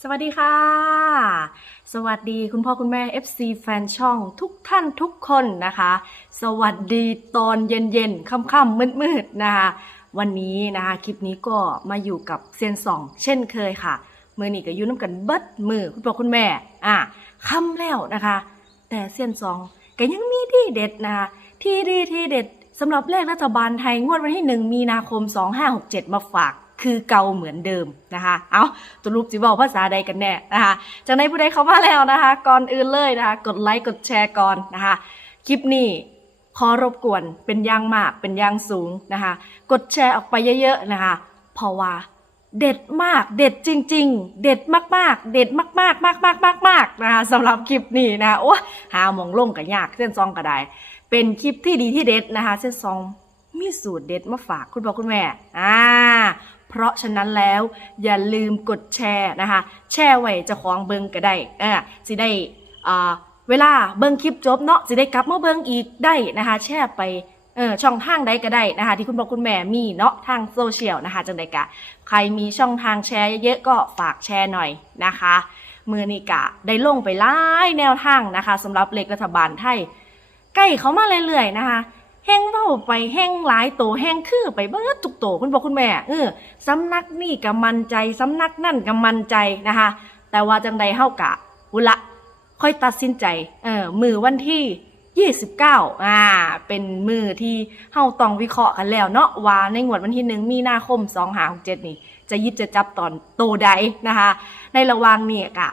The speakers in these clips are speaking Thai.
สวัสดีค่ะ สวัสดีคุณพ่อคุณแม่ FC แฟนช่องทุกท่านทุกคนนะคะ สวัสดีตอนเย็นๆค่ำๆมืดๆนะคะวันนี้นะคะคลิปนี้ก็มาอยู่กับเซียนสองเช่นเคยค่ะมือนี่ก็อยู่น้ำกันเบิดมือคุณพ่อคุณแม่อะค่ำแล้วนะคะ แต่เซียนสองก็ยังมีที่เด็ดนะคะที่ดีที่เด็ดสำหรับเลขรัฐบาลไทยงวดวันที่ 1 มีนาคม 2567 มาฝาก คือเก่าเหมือนเดิมนะคะ เอาตัวรูปจิบอกภาษาใดกันแน่นะคะ จากในผู้ใดเข้ามาแล้วนะคะ ก่อนอื่นเลยนะคะ กดไลค์กดแชร์ก่อนนะคะ คลิปนี้ขอรบกวนเป็นย่างมากเป็นย่างสูงนะคะ กดแชร์ออกไปเยอะๆนะคะเพราะว่าเด็ดมาก เด็ดจริง ๆ เด็ดมากๆ เด็ดมากๆ มากมากมากมากมากนะคะสำหรับคลิปนี้นะคะโอ้หาหมองลงกับยากเส้นซองก็ได้ เป็นคลิปที่ดีที่เด็ดนะคะ เส้นซองมีสูตรเด็ดมาฝากคุณพ่อคุณแม่อ่า เพราะฉะนั้นแล้วอย่าลืมกดแชร์นะคะแชร์ไว้จะของเบิงก็ได้อ่าสิได้อ่าเวลาเบิงคลิปจบเนาะสิได้กลับมาเบิงอีกได้นะคะแชร์ไปเออช่องทางใดก็ได้นะคะ ที่คุณพ่อคุณแม่มีเนาะทางโซเชียลนะคะจังใดกะ ใครมีช่องทางแชร์เยอะๆก็ฝากแชร์หน่อยนะคะมือนี้กะได้ลงไปหลายแนวทางนะคะสำหรับเลขรัฐบาลไทยใกล้เขามาเรื่อยๆนะคะ แห้งเว้าไปแห้งหลายโตแห้งคือไปเบิดทุกโตคุณบอกคุณแม่เออสำนักนี่ก็มันใจสำนักนั่นก็มันใจนะคะ แต่ว่าจังใดเฮากะอุละค่อยตัดสินใจเออมือวันที่ 29อ่าเป็นมือที่เฮาต้องวิเคราะห์กันแล้วเนาะว่าในงวดวันที่หนึ่งมีนาคม2567นี่ จะยิบจะจับตอนโตใดนะคะ ในระหว่างนี้กะ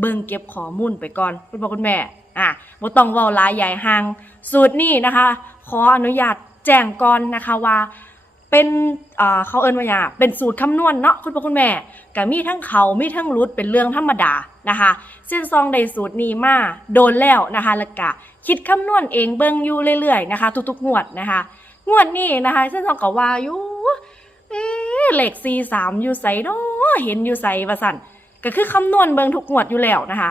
เบิ่งเก็บข้อมูลไปก่อนคุณพ่อคุณแม่อะบ่ต้องเว้าลายใหญ่ห่างสูตรนี้นะคะ ขออนุญาตแจ้งก่อนนะคะว่าเป็นเขาเอิ้นว่าหยังเป็นสูตรคำนวณเนาะคุณพ่อคุณแม่ก็มีทั้งเขามีทั้งรุดเป็นเรื่องธรรมดานะคะเส้นซองได้สูตรนี้มาโดนแล้วนะคะแล้วก็คิดคำนวณเองเบิ่งอยู่เรื่อยๆนะคะทุกๆงวดนะคะงวดนี้นะคะเส้นซองก็ว่าอยู่เอ๊ะเลข43อยู่ไสเนาะเห็นอยู่ไสว่าซั่นก็คือคำนวณเบิงทุกงวดอยู่แล้วนะคะ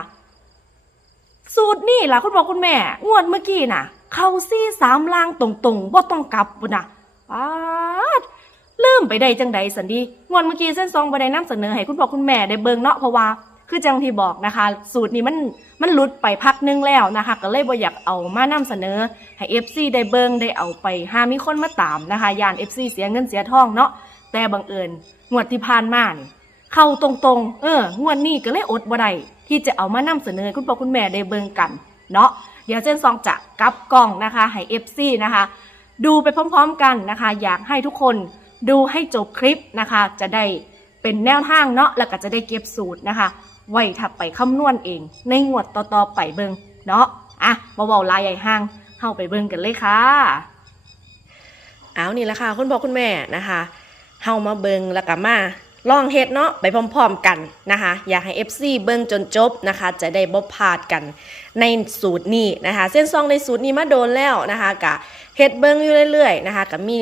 สูตรนี่ล่ะคุณพ่อคุณแม่งวดเมื่อกี้น่ะ เขาซี่สามล่างตรงๆบ่ต้องกลับปุ่นนะป๊าดลืมไปได้จังใดสันดีงวดเมื่อกี้เส้นซองบ่ได้นำเสนอให้คุณพ่อคุณแม่ได้เบิงเนาะเพราะว่าคือจังที่บอกนะคะ สูตรนี้มันมันหลุดไปพักนึงแล้วนะคะ ก็เลยบ่อยากเอามานำเสนอ ให้ FC ได้เบิงได้เอาไปหามีคนมาตามนะคะยาน FC เสียเงินเสียทองเนาะแต่บังเอิญงวดที่ผ่านมานี่เข้าตรงๆ เอองวดนี้ก็เลยอดบ่ได้ที่จะเอามานำเสนอให้คุณพ่อคุณแม่ได้เบิ่งกัน เนาะ เดี๋ยวเจนซองจะกลับกล้องนะคะให้ FC นะคะ ดูไปพร้อมๆกันนะคะ อยากให้ทุกคนดูให้จบคลิปนะคะ จะได้เป็นแนวทางเนาะแล้วก็จะได้เก็บสูตรนะคะ ไว้ถับไปคำนวณเอง ในงวดต่อๆไปเบิงเนาะอะมาเว้าลายใหญ่ห้างเข้าไปเบิ่งกันเลยค่ะเอานี่แหละค่ะคุณพ่อคุณแม่นะคะเฮามาเบิงแล้วก็มา ลองเฮ็ดเนาะไปพร้อมๆกันนะคะ อยากให้ FC เบิงจนจบนะคะ จะได้บ่พลาดกันในสูตรนี้นะคะ เส้นซองในสูตรนี้มาโดนแล้วนะคะกะเฮ็ดเบิงอยู่เรื่อยๆนะคะก็มี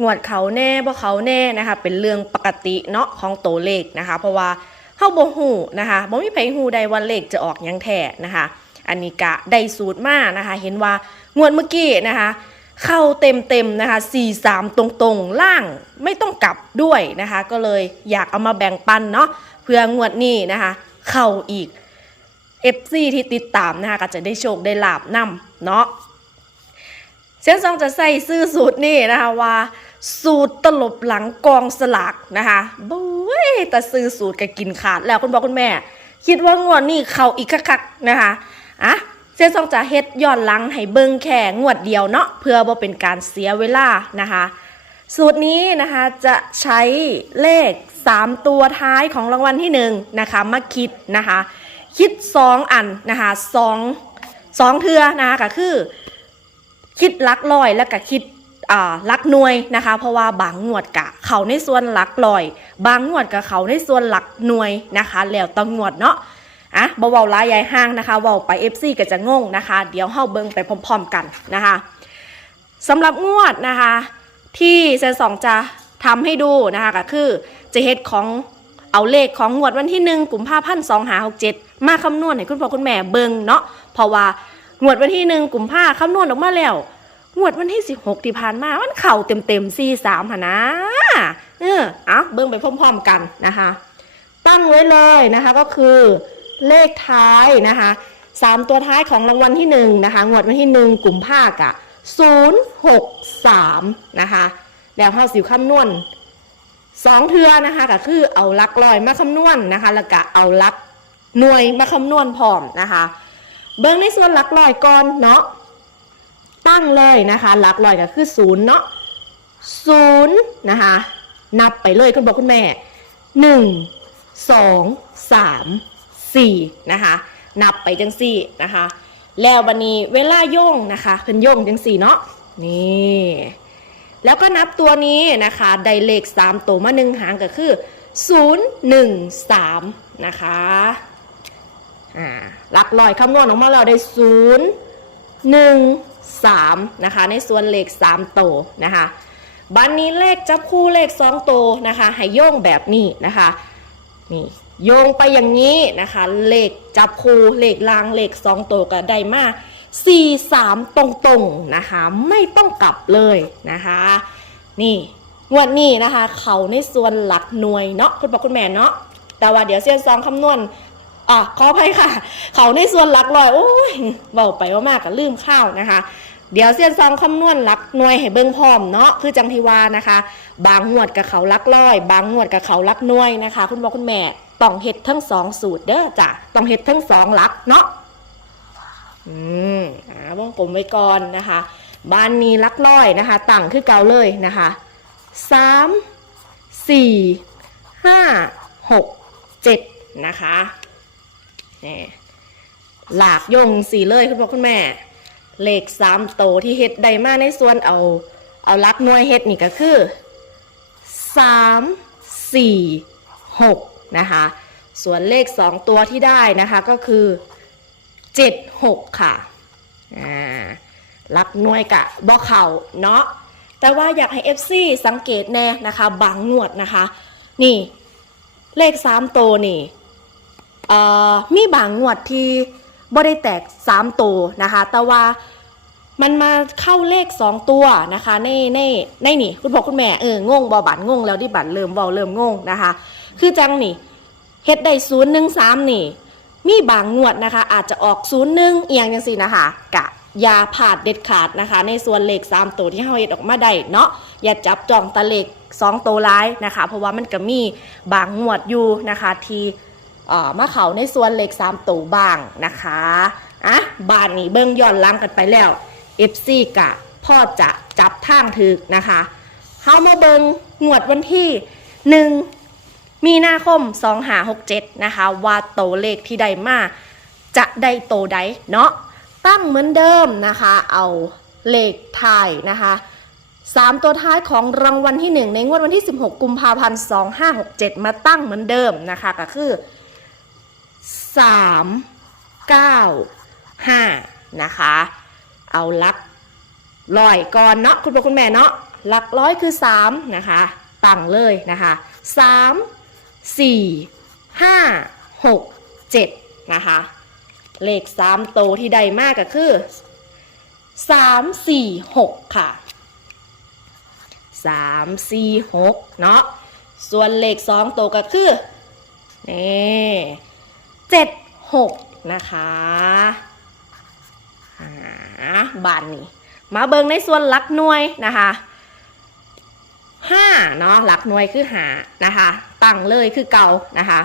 งวดเขาแน่บ่เขาแน่นะคะ เป็นเรื่องปกติเนาะของตัวเลขนะคะ เพราะว่าเฮาบ่ฮู้นะคะบ่มีไผฮู้ได้ว่าเลขจะออกยังแท้นะคะ อันนี้กะได้สูตรมานะคะ เห็นว่างวดเมื่อกี้นะคะ เข้าเต็มเต็มๆนะคะ 43 ตรงๆ ล่างไม่ต้องกลับด้วยนะคะ ก็เลยอยากเอามาแบ่งปันเนาะเพื่องวดนี้นะคะ เข้าอีก FC ที่ติดตามนะคะก็จะได้โชคได้ลาบนำเนาะเส้นซองจะใส่ซื้อสูตรนี่นะคะว่า สูตรตลบหลังกองสลากนะคะบุ้ยแต่ซื้อสูตรก็กินขาดแล้วคุณบอกคุณแม่ คิดว่างวดนี้เข้าอีกคักๆนะคะอะ เส้นซองจะเฮ็ดย้อนหลังให้เบิ่งแค่งวดเดียวเนาะเพื่อบ่เป็นการเสียเวลานะคะ สูตรนี้นะคะจะใช้เลข 3 ตัวท้ายของรางวัลที่1นะคะมาคิดนะคะ คิด 2 อันนะคะ2 2เทือนะคะก็คือ คิดลักลอยแล้วก็คิดอ่าลักหน่วยนะคะ เพราะว่าบางงวดกะเขาในส่วนลักลอย บางงวดกะเขาในส่วนหลักหน่วยนะคะ แล้วต้องงวดเนาะ อะเบาๆลายใหญ่ห้างนะคะเว้าไป FC ก็จะงงนะคะ เดี๋ยวเฮาเบิ่งไปพร้อมๆกันนะคะสำหรับงวดนะคะ ที่เซนสองจะทำให้ดูนะคะก็คือจะเฮ็ดของเอาเลขของงวดวันที่หนึ่งกุมภาพันธ์สองหาหกเจ็ดมาคำนวณให้คุณพ่อคุณแม่เบิ่งเนาะเพราะว่างวดวันที่หนึ่งกุมภาคำนวณออกมาแล้วงวดวันที่สิบหกที่ผ่านมา มันเข่าเต็มๆสี่สามหนนะเออเอาเบิ่งไปพร้อมๆกันนะคะ ตั้งไว้เลยนะคะก็คือ เลขท้ายนะคะสามตัวท้ายของรางวัลที่หนึ่งนะคะงวดวันที่หนึ่งกลุ่มภาคอะศูนย์หกสามนะคะแล้วเข้าสิวคำนวณสองเทือนะคะก็คือเอาลักลอยมาคำนวณนะคะ แล้วก็เอาลักหน่วยมาคำนวณพร้อมนะคะ เบิ้งในส่วนลักลอยก่อนเนาะตั้งเลยนะคะลักลอยก็คือศูนย์เนาะศูนย์นะคะนับไปเลยคุณบอกคุณแม่หนึ่งสองสาม สี่นะคะนับไปจังสี่นะคะแล้วบันนี้เวลาโย่งนะคะเพิ่นโย่งจังสี่เนาะนี่แล้วก็นับตัวนี้นะคะได้เลขสามตัวมาหนึ่งหางก็คือศูนย์หนึ่งสามนะคะอ่าหลักลอยคำนวณออกมาแล้วได้ศูนย์หนึ่งสามนะคะในส่วนเลขสามตัวนะคะบันนี้เลขจับคู่เลขสองตัวนะคะให้โยงแบบนี้นะคะนี่ โยงไปอย่างนี้นะคะ เลขจับคู่เลขลางเลขสองตัวก็ได้มาสี่สามตรงๆนะคะ ไม่ต้องกลับเลยนะคะ นี่งวดนี้นะคะ เขาในส่วนหลักหน่วยเนาะคุณพ่อคุณแม่เนาะแต่ว่าเดี๋ยวเซียนซองคำนวณอะขออภัยค่ะ เขาในส่วนหลักลอยโอ้ยเบาไปว่ามากกับลืมข้าวนะคะ เดี๋ยวเซียนซองคำนวณหลักหน่วยให้เบิ่งพร้อมเนาะคือจังทีวานะคะ บางงวดกับเขาลักร้อย บางงวดกับเขาลักหน่วยนะคะ คุณพ่อคุณแม่ ต้องเฮ็ดทั้งสองสูตรเด้อจ้ะต้องเฮ็ดทั้งสองหลักเนาะอืมอ่าวงกลมไว้ก่อนนะคะ บ้านนี้ลักร้อยนะคะตั้งคือเก่าเลยนะคะสามสี่ห้าหกเจ็ดนะคะนี่หลากยงสีเลยคุณพ่อคุณแม่ เลขสามโตที่เฮ็ดไดมาในส่วนเอา เอาลักหน่วยเฮ็ดนี่ก็คือสามสี่หก นะคะ ส่วนเลขสองตัวที่ได้นะคะก็คือเจ็ดหกค่ะอ่าลักน่วยกะบ่เข่าเนาะแต่ว่าอยากให้ FC สังเกตแน่นะคะ บางงวดนะคะ นี่เลขสามโตวนี่เอ่อมีบางงวดที่บ่ได้แตกสามตัวนะคะ แต่ว่ามันมาเข้าเลขสองตัวนะคะในในในนี่คุณพ่อคุณแม่เอองงบอบัตรงงแล้วที่บัตรเริ่มบาเริ่มงงนะคะ คือจังนี่เฮ็ดได้ศูนย์หนึ่งสามนี่ มีบางงวดนะคะ อาจจะออกศูนย์หนึ่งเอียงจังสินะคะกะอยาผาดเด็ดขาดนะคะ ในส่วนเลขสามตัวที่เฮาเฮ็ดออกมาได้เนาะอย่าจับจองตะเลขสองตัวร้ายนะคะ เพราะว่ามันก็มีบางงวดอยู่นะคะที่เอ่อมาเขาในส่วนเลขสามตัวบ้างนะคะอะบานนี้เบิ่งย้อนลังกันไปแล้ว FC กะพ่อจะจับทางถึกนะคะเฮามาเบิงงวดวันที่หนึ่ง มีนาคม 2567 นะคะ ว่าโตวเลขที่ได้มา จะได้โตใดเนาะตั้งเหมือนเดิมนะคะ เอาเลขท้ายนะคะสามตัวท้ายของรางวัลที่ 1 ในงวดวันที่ 16 กุมภาพันธ์ 2567 มาตั้งเหมือนเดิมนะคะ ก็คือ 3 9 5 นะคะ เอาลักร้อยก่อนเนาะคุณพ่อคุณแม่เนาะหลักร้อยคือ 3 นะคะ ตั้งเลยนะคะ 3 4 5 6 7 นะคะ เลข3โตที่ใดมากก็คือ 3 4 6 ค่ะ 3 4 6 เนาะส่วนเลข2โตก็คือ นี่7 6 นะคะอ่าบานนี้มาเบิงในส่วนลักหน่วยนะคะ ห้าเนาะหลักหน่วยคือหานะคะ ตั้งเลยคือเก่านะคะ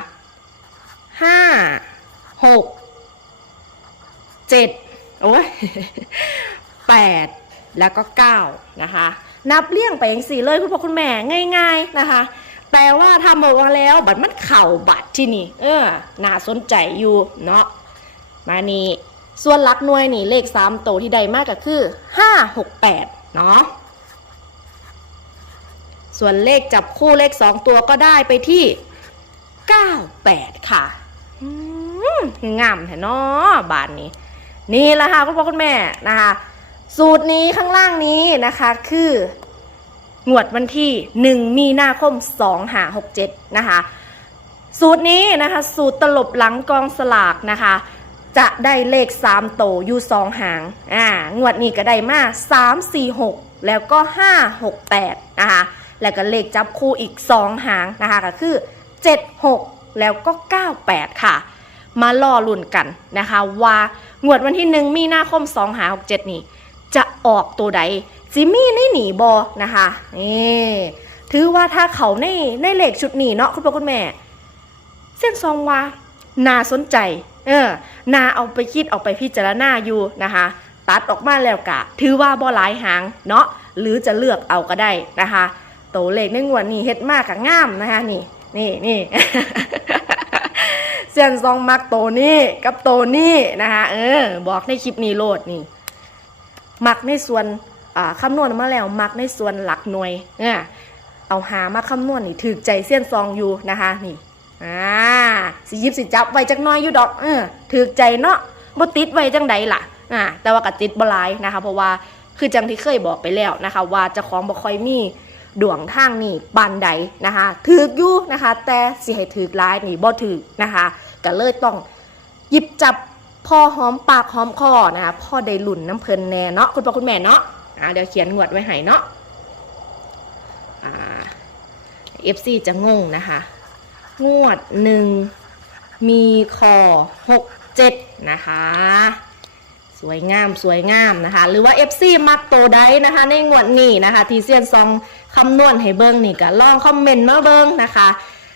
ห้าหกเจ็ดโอ้ยแปดแล้วก็เก้านะคะ นับเลี่ยงไปอย่างสี่เลยคุณพ่อคุณแม่ง่าย ๆนะคะแต่ว่าทำบอกว่าแล้วบัตรมันเข่าบัตรที่นี่ เออน่าสนใจอยู่เนาะมานี่ส่วนหลักหน่วยนี่เลข3โตวที่ใดมากก็คือ 5 6 8 เนาะ ส่วนเลขจับคู่เลข2ตัวก็ได้ไปที่9 8ค่ะงามแท้เนาะบานนี้ นี่แหละค่ะคุณพ่อคุณแม่นะคะ สูตรนี้ข้างล่างนี้นะคะคืองวดวันที่ 1 มีนาคม2567 นะคะ สูตรนี้นะคะ สูตรตลบหลังกองสลากนะคะ จะได้เลข 3 โตวอยู่ 2 หาง อ่างวดนี้ก็ได้มา 3 4 6 แล้วก็ 5 6 8 นะคะ แล้วก็เลขจับคู่อีก 2 หางนะคะก็คือ 7 6 แล้วก็ 98 ค่ะ มาล่อลุ่นกันนะคะว่างวดวันที่หนึ่งมีนาคม 2 หา 67 นี่จะออกตัวใดจิมีในหนีบอนะคะนี่ถือว่าถ้าเขาในในเลขชุดนี้เนาะคุณพ่อคุณแม่ เส้นซองว่าน่าสนใจ เออ นาเอาไปคิดเอาไปพิจารณาอยู่นะคะ ตัดออกมาแล้วกะ ถือว่าบ่หลายหางเนาะหรือจะเลือกเอาก็ได้นะคะ ตเลขในงวดนี้เฮ็ดมากกับงามนะคะนี่นี่นี่เส้นซองมักโตนี้กับโตนี้นะคะเออ บอกในคลิปนี้โลดนี่ มักในส่วนอ่าคำนวณมาแล้วมักในส่วนหลักหน่วยเนี่ยเอาหามาคำนวณนี่ถือใจเส้นซองอยู่นะคะนี่อ่าสิยิบสิจับไว้จักน้อยอยู่ดอกเออถือใจเนาะบ่ติดไว้จังใดล่ะอ่าแต่ว่าก็ติดบ่หลายนะคะ เพราะว่าคือจังที่เคยบอกไปแล้วนะคะ ว่าจะของบ่ค่อยมี ดวงทางนี่ปานใดนะคะถือกอยู่นะคะ แต่สิให้ถือกหลายนี่บ่ถือนะคะก็เลยต้องหยิบจับพอหอมปากหอมคอนะคะพ่อได้หลุ่นน้ำเพลินแน่เนาะคุณพ่อคุณแม่เนาะอ่าเดี๋ยวเขียนงวดไว้ให้เนาะอ่า FC จะงงนะคะ งวดหนึ่งมีคอหกเจ็ดนะคะ วยงามสวยงามนะคะ หรือว่า FC มักโตวใดนะคะ ในงวดนี้นะคะ ที่เซียนซองคำนวณให้เบิ้งนี่ก็ลองคอมเมนต์มาเบิ้งนะคะ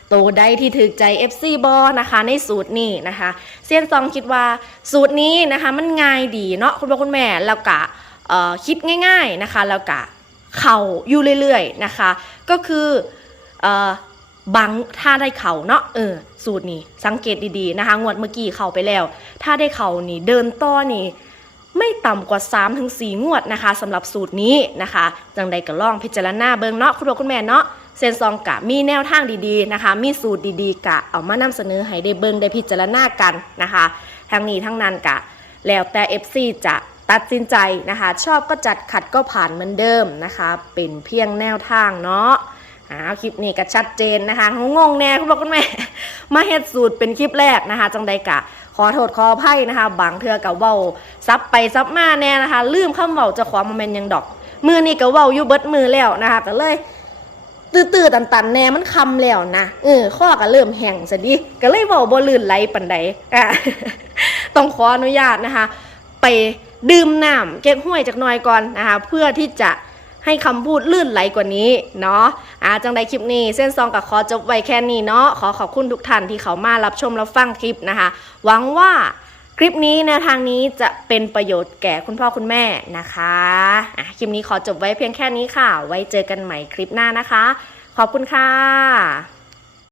โตวใดที่ถือใจ FC บอนะคะ ในสูตรนี้นะคะ เซียนซองคิดว่าสูตรนี้นะคะมันง่ายดีเนาะคุณพ่อคุณแม่แล้วกะคิดง่าย ๆนะคะแล้วกะเข่าอยู่เรื่อยๆนะคะ ก็คืออบังถ้าได้เข่าเนาะเออสูตรนี้สังเกตดีๆนะคะงวดเมื่อกี้เข่าไปแล้ว ถ้าได้เข่านี่เดินต่อนี่ ไม่ต่ำกว่า 3-4 งวดนะคะสำหรับสูตรนี้นะคะ จังใดก็ลองพิจารณาเบิ่งเนาะคุณพ่อคุณแม่เนาะเซนซองกะมีแนวทางดีๆนะคะ มีสูตรดีๆ กะเอามานำเสนอให้ได้เบิ่งได้พิจารณากันนะคะทั้งนี้ทั้งนั้นกะ แล้วแต่ FC จะตัดสินใจนะคะ ชอบก็จัดขัดก็ผ่านเหมือนเดิมนะคะ เป็นเพียงแนวทางเนาะ อ่าคลิปนี้ก็ชัดเจนนะคะงงแน่คุณพ่อคุณแม่ มาเฮ็ดสูตรเป็นคลิปแรกนะคะ จังใดกะ ขอโทษขออภัยนะคะ บางเทือกับเว้าซับไปซับมาแน่นะคะ ลืมคำเว้าเจะของมาเมนยังดอก มือนี่ก็เว้าอยู่เบิดมือแล้วนะคะก็เลยตื้อๆตันๆแน่มันคำแล้วนะเออข้อก็เริ่มแห้งซะดิก็เลยเว้าบ่ลื่นไหลปานใดอะต้องขออนุญาตนะคะ ไปดื่มน้ำเก๊กห้วยจากหน่อยก่อนนะคะ เพื่อที่จะ ให้คำพูดลื่นไหลกว่านี้เนาะอ่าจังใดคลิปนี้ เส้นซองกับขอจบไว้แค่นี้เนาะขอขอบคุณทุกท่านที่เขามารับชมรับฟังคลิปนะคะ หวังว่าคลิปนี้แนวทางนี้จะเป็นประโยชน์แก่คุณพ่อคุณแม่นะคะอะคลิปนี้ขอจบไว้เพียงแค่นี้ค่ะ ไว้เจอกันใหม่คลิปหน้านะคะ ขอบคุณค่ะ